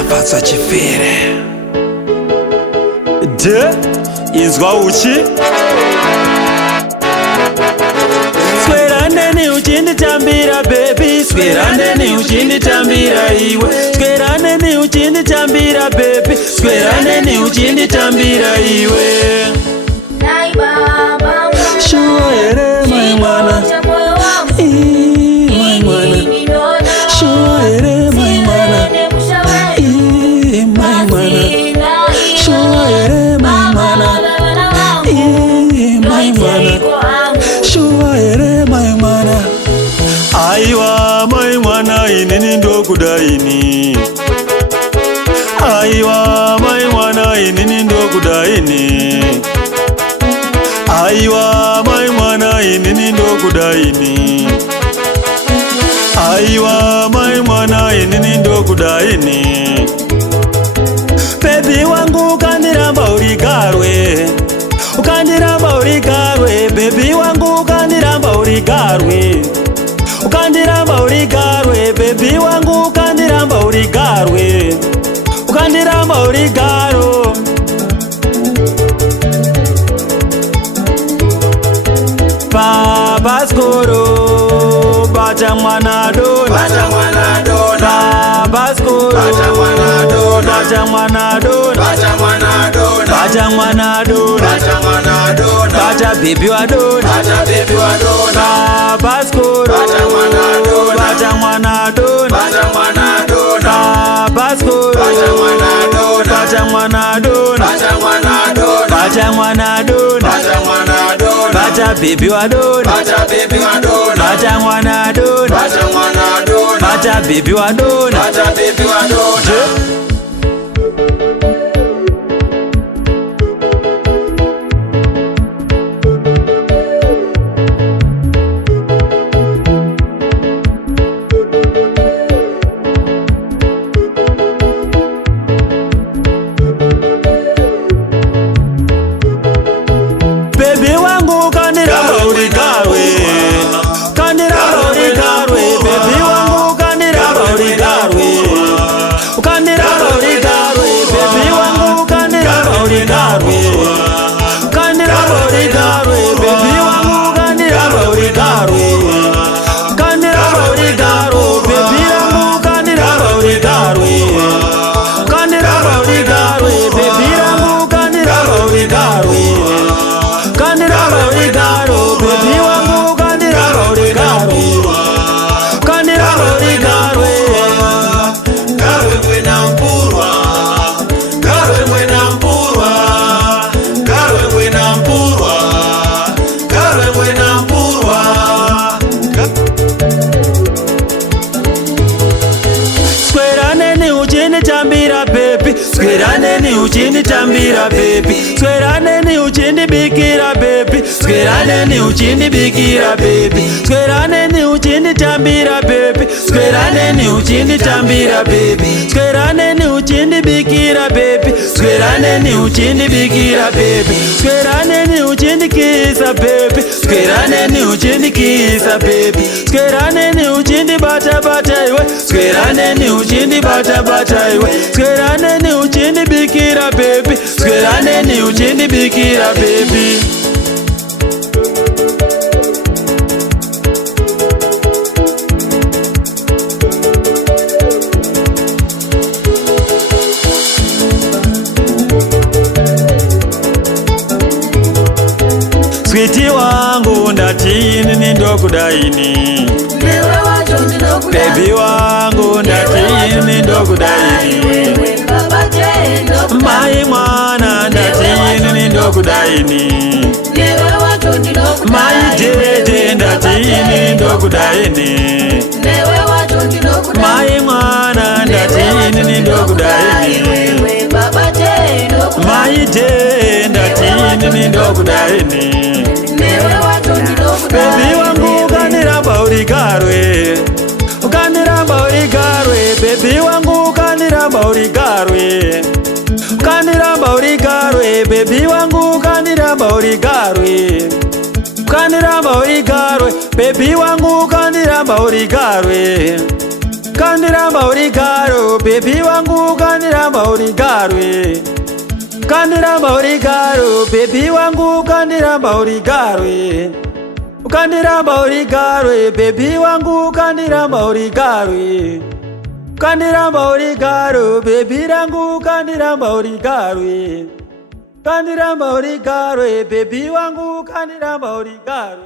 Chafatsa chifere de izwa uchi Swerane uchinditambira baby, swerane uchinditambira iwe, swerane uchinditambira baby, swerane uchinditambira iwe. Sure ere my mwana, my mwana. Sure ere my mwana, my mwana. Sure ere my mwana, my mwana. Sure ere my mwana. Aiwa my mwana inini ndokudaini. Aiwa my mwana inini ndokudaini. Aiwa my mwana inini ndokudaini. Aiwa my mwana inini ndokudaini. Baby wangu ukandiramba urigarwe, ukandiramba urigarwe. Baby wangu ukandiramba urigarwe, ukandiramba urigarwe. Baby wangu ukandiramba urigarwe, ukandiramba urigaro. Baba skoro bata mwana dona, bata mwana dona. Baba skoro bata mwana dona, bata mwana dona, bata mwana dona, bata mwana dona, bata mwana dona. Bata baby wa dona, bata baby wa dona. Baba skoro bata mwana dona, bata mwana dona, bata mwana dona. Baba skoro bata mwana dona, bata mwana dona, bata mwana dona, bata mwana dona, bata mwana dona. Bata baby wa dona, bata baby wa dona, bata mwana dona, bata mwana dona. Bata baby wa dona, bata baby wa dona. Baby wangu kandiramba urigarwe, kandiramba urigarwe. Baby wangu kandiramba urigarwe, kandiramba urigarwe. Baby wangu kandiramba urigarwe, kandiramba urigarwe. Baby wangu kandiramba urigarwe, kandiramba urigarwe. Baby wangu kandiramba urigarwe, kandiramba urigarwe. Baby wangu kandiramba urigarwe, kandiramba urigaro. Baby wangu kandiramba urigaro, kandiramba urigaro. Garwe mwena mpurwa, garwe mwena mpurwa, garwe mwena mpurwa, garwe mwena mpurwa. Swerane uchinditambira baby, swerane uchinditambira baby, swerane uchindibikira baby, swerane uchindibikira baby, swerane uchinditambira baby, swerane uchinditambira baby, swerane uchindibikira baby, swerane uchindibikira baby, swerane uchindikisa baby, swerane uchindikisa baby, swerane uchindibata bata iwe, swerane uchindibata bata iwe, swerane uchindibikira baby, swerane uchindibikira baby. Sweetie wangu ndatini ni ndokudaini. Baby wangu ndatini ni ndokudaini. Mai mwana ndatini ni ndokudaini. Mai dede ndatini ni ndokudaini. Mai mwana ndatini ni ndokudaini. Mai dede ndatini ni ndokudaini. Baby wangu kandiramba urigarwe, ukandiramba urigarwe. Baby wangu ukandiramba urigarwe, ukandiramba urigarwe. Baby wangu ukandiramba urigarwe, ukandiramba urigarwe. Baby wangu ukandiramba urigarwe, Kandiramba urigaro, baby wangu kandiramba urigarwe. Kandiramba urigaro, baby wangu kandiramba urigarwe. Kandiramba urigarwe, baby wangu kandiramba urigarwe. Kandiramba urigaro, baby rangu kandiramba urigarwe. Kandiramba urigarwe, baby wangu kandiramba urigarwe.